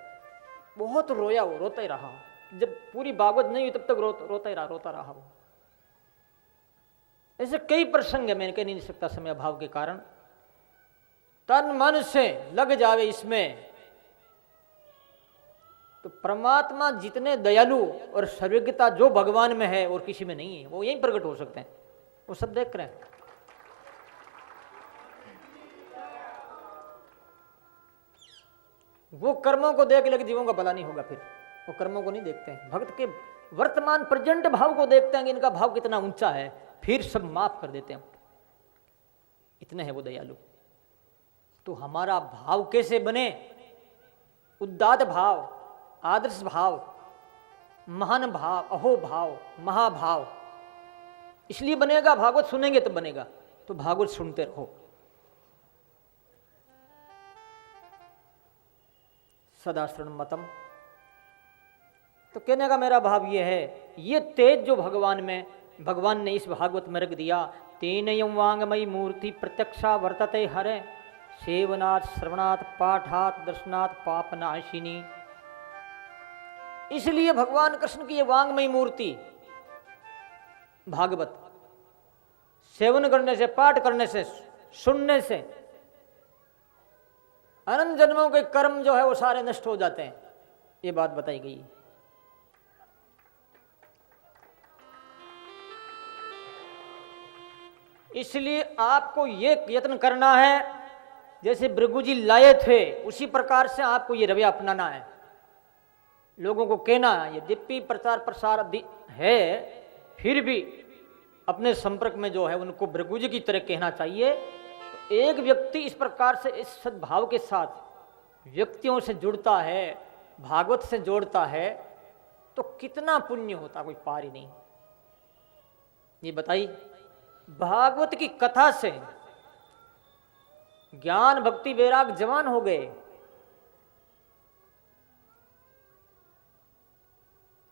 बहुत रोया, वो रोता ही रहा, जब पूरी भागवत नहीं हुई तब तक रोता ही रहा, रोता रहा वो। ऐसे कई प्रसंग है, मैं कह नहीं सकता समय अभाव के कारण। तन मन से लग जावे इसमें तो परमात्मा जितने दयालु और सर्वज्ञता जो भगवान में है और किसी में नहीं है, वो यहीं प्रकट हो सकते हैं। वो सब देख रहे हैं। वो कर्मों को देख लगे जीवों का भला नहीं होगा, फिर वो कर्मों को नहीं देखते हैं, भक्त के वर्तमान प्रेजेंट भाव को देखते हैं कि इनका भाव कितना ऊंचा है, फिर सब माफ कर देते हैं। इतने हैं वो दयालु। तो हमारा भाव कैसे बने? उदात्त भाव, आदर्श भाव, महान भाव, अहो भाव, महाभाव। इसलिए बनेगा, भागवत सुनेंगे तो बनेगा। तो भागवत सुनते रहो। सदा शरणम मतम। तो कहने का मेरा भाव ये है, ये तेज जो भगवान ने इस भागवत में रख दिया, तेनयं वांगमयी मूर्ति प्रत्यक्षा वर्तते हरे सेवनात् श्रवणात् पाठात् दर्शनात् पापनाशिनी। इसलिए भगवान कृष्ण की ये वांगमयी मूर्ति भागवत सेवन करने से, पाठ करने से, सुनने से अनंत जन्मों के कर्म जो है वो सारे नष्ट हो जाते हैं, ये बात बताई गई। इसलिए आपको ये यत्न करना है, जैसे भृगु जी लाए थे उसी प्रकार से आपको ये रवैया अपनाना है। लोगों को कहना है, यद्यपि प्रचार प्रसार है फिर भी अपने संपर्क में जो है उनको भृगु जी की तरह कहना चाहिए। तो एक व्यक्ति इस प्रकार से इस सद्भाव के साथ व्यक्तियों से जुड़ता है, भागवत से जोड़ता है, तो कितना पुण्य होता, कोई पार ही नहीं। ये बताइए, भागवत की कथा से ज्ञान भक्ति वैराग जवान हो गए,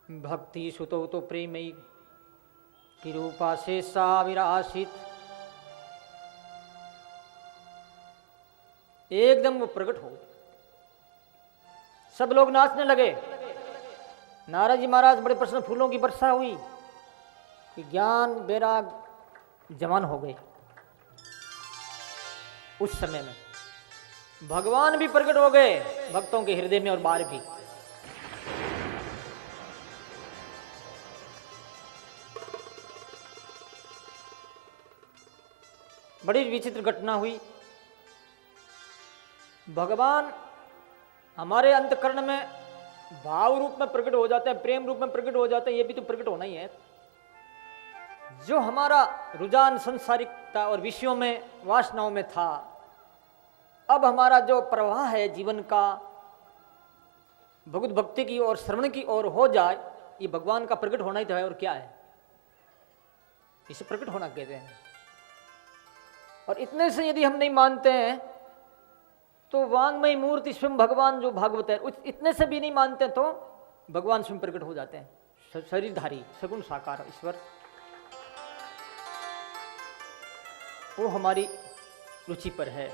भक्ति सुतो तो प्रेमई की रूपा से सा विरासित। एकदम वो प्रकट हो, सब लोग नाचने लगे। नारद जी महाराज बड़े प्रसन्न, फूलों की वर्षा हुई कि ज्ञान वैराग जवान हो गए। उस समय में भगवान भी प्रकट हो गए भक्तों के हृदय में और बाहर भी। बड़ी विचित्र घटना हुई। भगवान हमारे अंतःकरण में भाव रूप में प्रकट हो जाते हैं, प्रेम रूप में प्रकट हो जाते हैं, ये भी तो प्रकट होना ही है। जो हमारा रुझान संसारिकता और विषयों में, वासनाओं में था, अब हमारा जो प्रवाह है जीवन का भगवत भक्ति की और श्रवण की ओर हो जाए, ये भगवान का प्रकट होना ही तो है। और क्या है, इसे प्रकट होना कहते हैं। और इतने से यदि हम नहीं मानते हैं तो वांगमय मूर्ति स्वयं भगवान जो भागवत है, इतने से भी नहीं मानते तो भगवान स्वयं प्रकट हो जाते हैं। शरीरधारी सगुण साकार ईश्वर, वो हमारी रुचि पर है।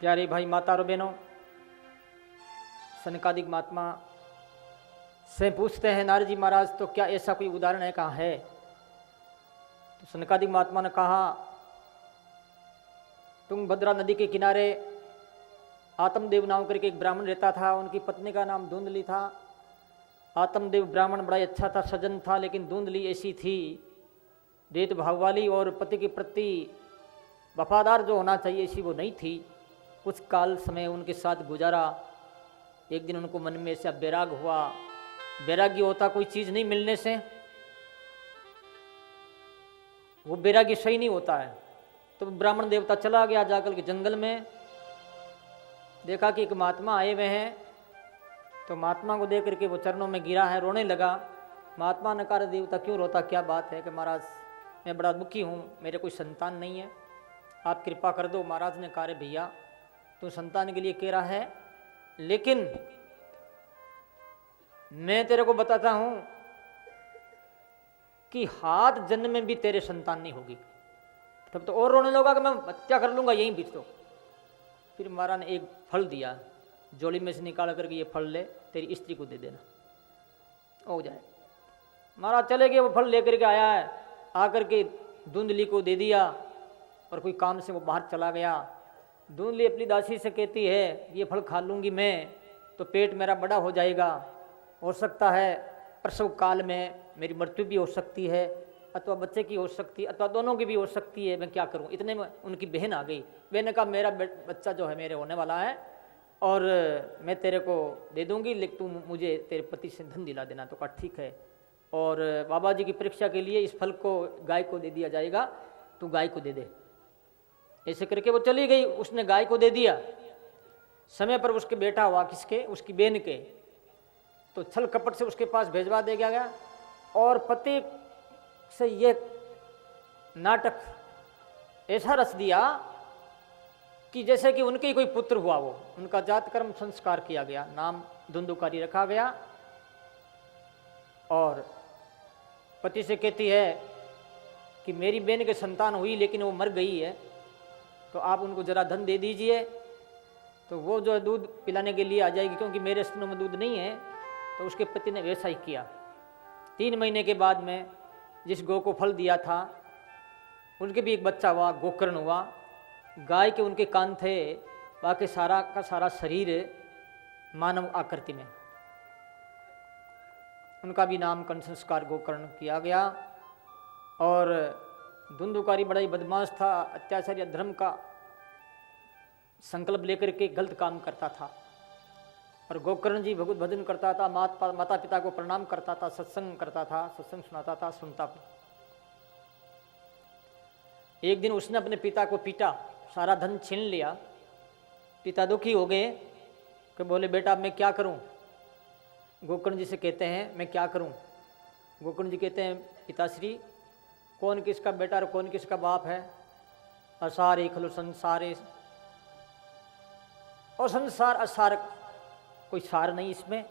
प्यारे भाई माता और बहनों, सनकादिक महात्मा से पूछते हैं नारद जी महाराज, तो क्या ऐसा कोई उदाहरण है, कहाँ है? तो सनकादिक महात्मा ने कहा, तुंगभद्रा नदी के किनारे आत्मदेव नाम करके एक ब्राह्मण रहता था। उनकी पत्नी का नाम धुंधली था। आत्मदेव ब्राह्मण बड़ा अच्छा था, सज्जन था, लेकिन धुंधली ऐसी थी देत भाव वाली और पति के प्रति वफादार जो होना चाहिए ऐसी वो नहीं थी। कुछ काल समय उनके साथ गुजारा। एक दिन उनको मन में ऐसा बैराग हुआ। बैरागी होता कोई चीज़ नहीं मिलने से, वो बैरागी सही नहीं होता है। तो ब्राह्मण देवता चला गया जाकर के जंगल में, देखा कि एक महात्मा आए हुए हैं। तो महात्मा को देख करके वो चरणों में गिरा है, रोने लगा। महात्मा ने कहा, देवता क्यों रोता, क्या बात है? कि महाराज मैं बड़ा दुखी हूँ, मेरे कोई संतान नहीं है, आप कृपा कर दो। महाराज ने कहा, भैया तू संतान के लिए कह रहा है, लेकिन मैं तेरे को बताता हूँ कि हाथ जन्म में भी तेरे संतान नहीं होगी। तब तो और रोने लगा कि मैं हत्या कर लूंगा यहीं बीच। तो फिर महाराज ने एक फल दिया, जोड़ी में से निकाल करके ये फल ले, तेरी स्त्री को दे देना, हो जाए। महाराज चले गए, वो फल लेकर के आया है, आकर के धुंधली को दे दिया और कोई काम से वो बाहर चला गया। धुंधली अपनी दासी से कहती है, ये फल खा लूंगी मैं तो पेट मेरा बड़ा हो जाएगा, हो सकता है प्रसव काल में मेरी मृत्यु भी हो सकती है, अथवा बच्चे की हो सकती है, अथवा दोनों की भी हो सकती है, मैं क्या करूं? इतने में उनकी बहन आ गई। बहन ने कहा, मेरा बच्चा जो है मेरे होने वाला है और मैं तेरे को दे दूंगी, लेकिन तू मुझे तेरे पति से धन दिला देना। तो कहा ठीक है। और बाबा जी की परीक्षा के लिए इस फल को गाय को दे दिया जाएगा, तू गाय को दे दे। ऐसे करके वो चली गई, उसने गाय को दे दिया। समय पर उसके बेटा हुआ, किसके? उसकी बहन के। तो छल कपट से उसके पास भेजवा दे गया और पति से ये नाटक ऐसा रच दिया कि जैसे कि उनके ही कोई पुत्र हुआ। वो उनका जात कर्म संस्कार किया गया, नाम धुंधुकारी रखा गया। और पति से कहती है कि मेरी बहन के संतान हुई लेकिन वो मर गई है, तो आप उनको जरा धन दे दीजिए, तो वो जो दूध पिलाने के लिए आ जाएगी, क्योंकि मेरे स्तनों में दूध नहीं है। तो उसके पति ने वैसा ही किया। 3 महीने के बाद में जिस गौ को फल दिया था उनके भी एक बच्चा हुआ, गोकर्ण हुआ। गाय के उनके कान थे, बाकी सारा का सारा शरीर मानव आकृति में। उनका भी नामकरण संस्कार गोकर्ण किया गया। और धुंधुकारी बड़ा ही बदमाश था, अत्याचारी अधर्म का संकल्प लेकर के गलत काम करता था। और गोकर्ण जी भगवत भजन करता था, माता पिता को प्रणाम करता था, सत्संग करता था, सत्संग सुनाता था, सुनता था। एक दिन उसने अपने पिता को पीटा, सारा धन छीन लिया। पिता दुखी हो गए कि बोले, बेटा मैं क्या करूं? गोकर्ण जी से कहते हैं, मैं क्या करूं? गोकर्ण जी कहते हैं, पिताश्री कौन किसका बेटा और कौन किसका बाप है? असारे खलो संसारे, और संसार असार, कोई सार नहीं इसमें,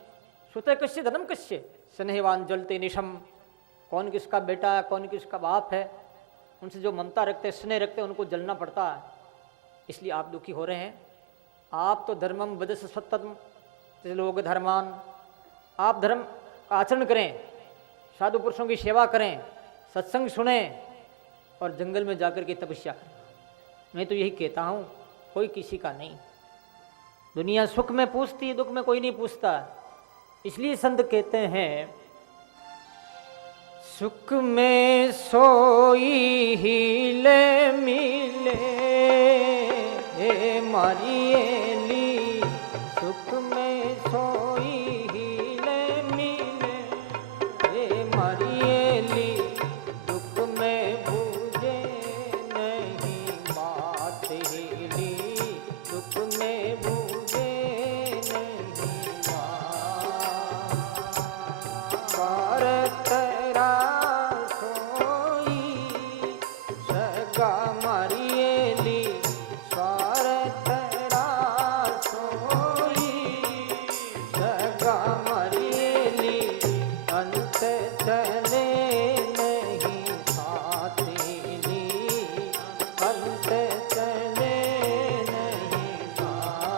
सुते कश्य धर्म कश्य स्नेहवान जलते निशम। कौन किसका बेटा है, कौन किसका बाप है, उनसे जो ममता रखते, स्नेह रखते, उनको जलना पड़ता है। इसलिए आप दुखी हो रहे हैं। आप तो धर्मम वदस सत्यम लोग धर्मान, आप धर्म का आचरण करें, साधु पुरुषों की सेवा करें, सत्संग सुने और जंगल में जाकर के तपस्या करें। मैं तो यही कहता हूँ, कोई किसी का नहीं। दुनिया सुख में पूछती, दुख में कोई नहीं पूछता। इसलिए संत कहते हैं सुख में सोई ही ले मिले मारी एली, सुख में सोई ही ले मिले मारी एली, दुख में बूझे नहीं बात हेली, दुख में बूझे नहीं बात। तेरा सोई सगा मारी एली, स्वार्थ अंत चले नहीं साथी, अंत चले नहीं साथ।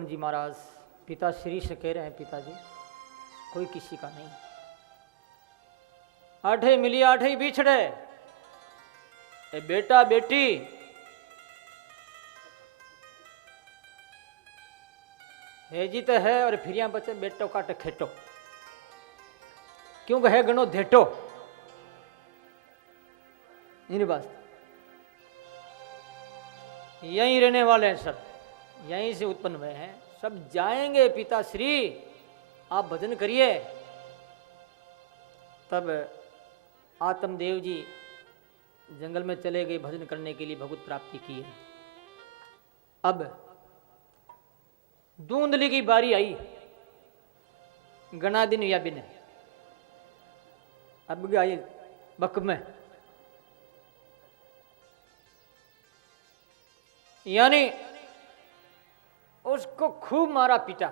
गोकर्ण जी महाराज पिता श्री से कह रहे हैं, पिताजी कोई किसी का नहीं, आठे मिली आठे बिछड़े, ए बेटा बेटी है जी तो है, और फिर यहां बचे बेटो काटे खेटो, क्यों है गणो धेटो, इन बात यहीं रहने वाले हैं, सब यहीं से उत्पन्न हुए हैं, सब जाएंगे पिताश्री, आप भजन करिए। तब आत्मदेव जी जंगल में चले गए भजन करने के लिए, भगवत प्राप्ति की है। अब धुंधली की बारी आई, गणा दिन या बिन, अब गई बक में, यानी उसको खूब मारा पीटा,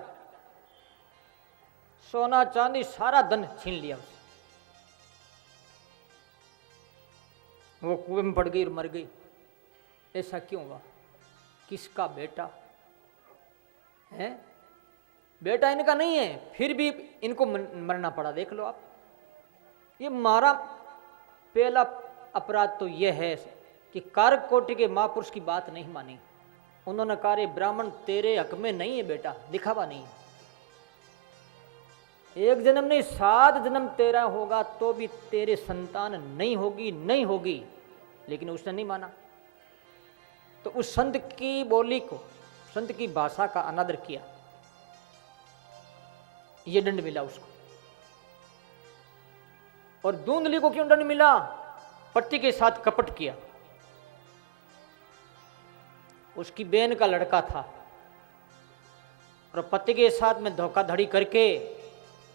सोना चांदी सारा धन छीन लिया उससे, वो कुएं में पड़ गई और मर गई। ऐसा क्यों हुआ? किसका बेटा है? बेटा इनका नहीं है, फिर भी इनको मरना पड़ा। देख लो आप, ये मारा। पहला अपराध तो यह है कि कारक कोटि के महापुरुष की बात नहीं मानी। उन्होंने कहा रे ब्राह्मण तेरे हक में नहीं है बेटा, दिखावा नहीं। एक जन्म नहीं 7 जन्म तेरा होगा तो भी तेरे संतान नहीं होगी, नहीं होगी। लेकिन उसने नहीं माना, तो उस संत की बोली को, संत की भाषा का अनादर किया, ये दंड मिला उसको। और धुंधली को क्यों दंड मिला? पति के साथ कपट किया। उसकी बहन का लड़का था और पति के साथ में धोखाधड़ी करके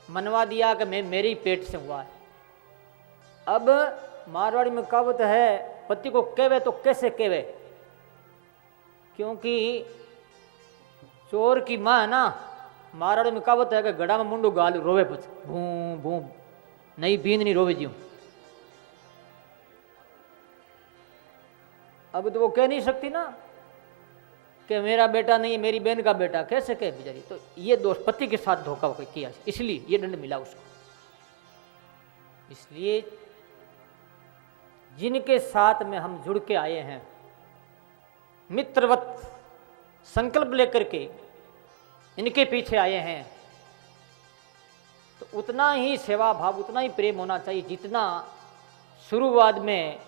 मनवा दिया कि मैं मेरे ही पेट से हुआ है। अब मारवाड़ी में कहावत है, पति को कहवे तो कैसे कहवे, क्योंकि चोर की मां है ना, मारवाड़ी में कहावत है कि गड़ा में मुंडू गाल रोवे पछ भू भू नहीं बींद नहीं रोवे ज्यों। अब तो वो कह नहीं सकती ना कि मेरा बेटा नहीं, मेरी बहन का बेटा, कैसे कहे बेचारी। तो ये दोष पति के साथ धोखा किया, इसलिए ये दंड मिला उसको। इसलिए जिनके साथ में हम जुड़ के आए हैं, मित्रवत संकल्प लेकर के इनके पीछे आए हैं, तो उतना ही सेवा भाव, उतना ही प्रेम होना चाहिए जितना शुरुआत में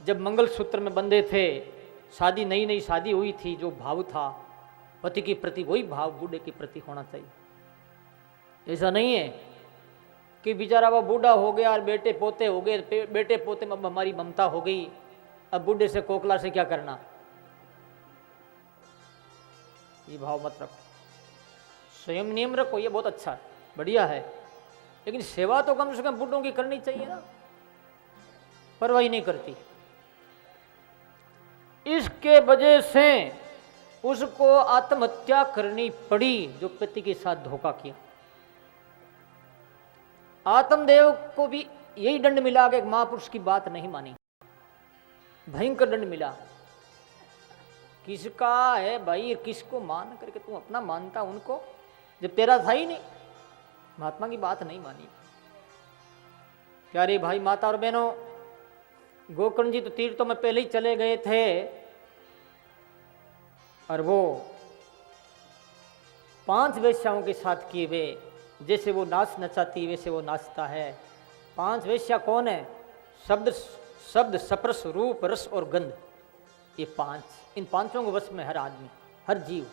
जब मंगलसूत्र में बंधे थे, शादी नई नई शादी हुई थी, जो भाव था पति के प्रति वही भाव बूढ़े के प्रति होना चाहिए। ऐसा नहीं है कि बेचारा वो बूढ़ा हो गया और बेटे पोते हो गए, बेटे पोते में हमारी ममता हो गई, अब बूढ़े से कोकला से क्या करना, ये भाव मत रखो। स्वयं नियम रखो, ये बहुत अच्छा है, बढ़िया है, लेकिन सेवा तो कम से कम बूढ़ों की करनी चाहिए ना, परवाही नहीं करती। इसके वजह से उसको आत्महत्या करनी पड़ी, जो पति के साथ धोखा किया। आत्मदेव को भी यही दंड मिला कि एक महापुरुष की बात नहीं मानी, भयंकर दंड मिला। किसका है भाई, किसको मान करके तू अपना मानता उनको, जब तेरा था ही नहीं। महात्मा की बात नहीं मानी। प्यारे भाई माता और बहनों, गोकर्ण जी तो तीर्थों में पहले ही चले गए थे, और वो 5 वेश्याओं के साथ किए हुए, जैसे वो नाचना चाहती वैसे वो नाचता है। 5 वेश्या कौन है? शब्द स्पर्श रूप रस और गंध, ये 5, इन 5 को वश में हर आदमी, हर जीव।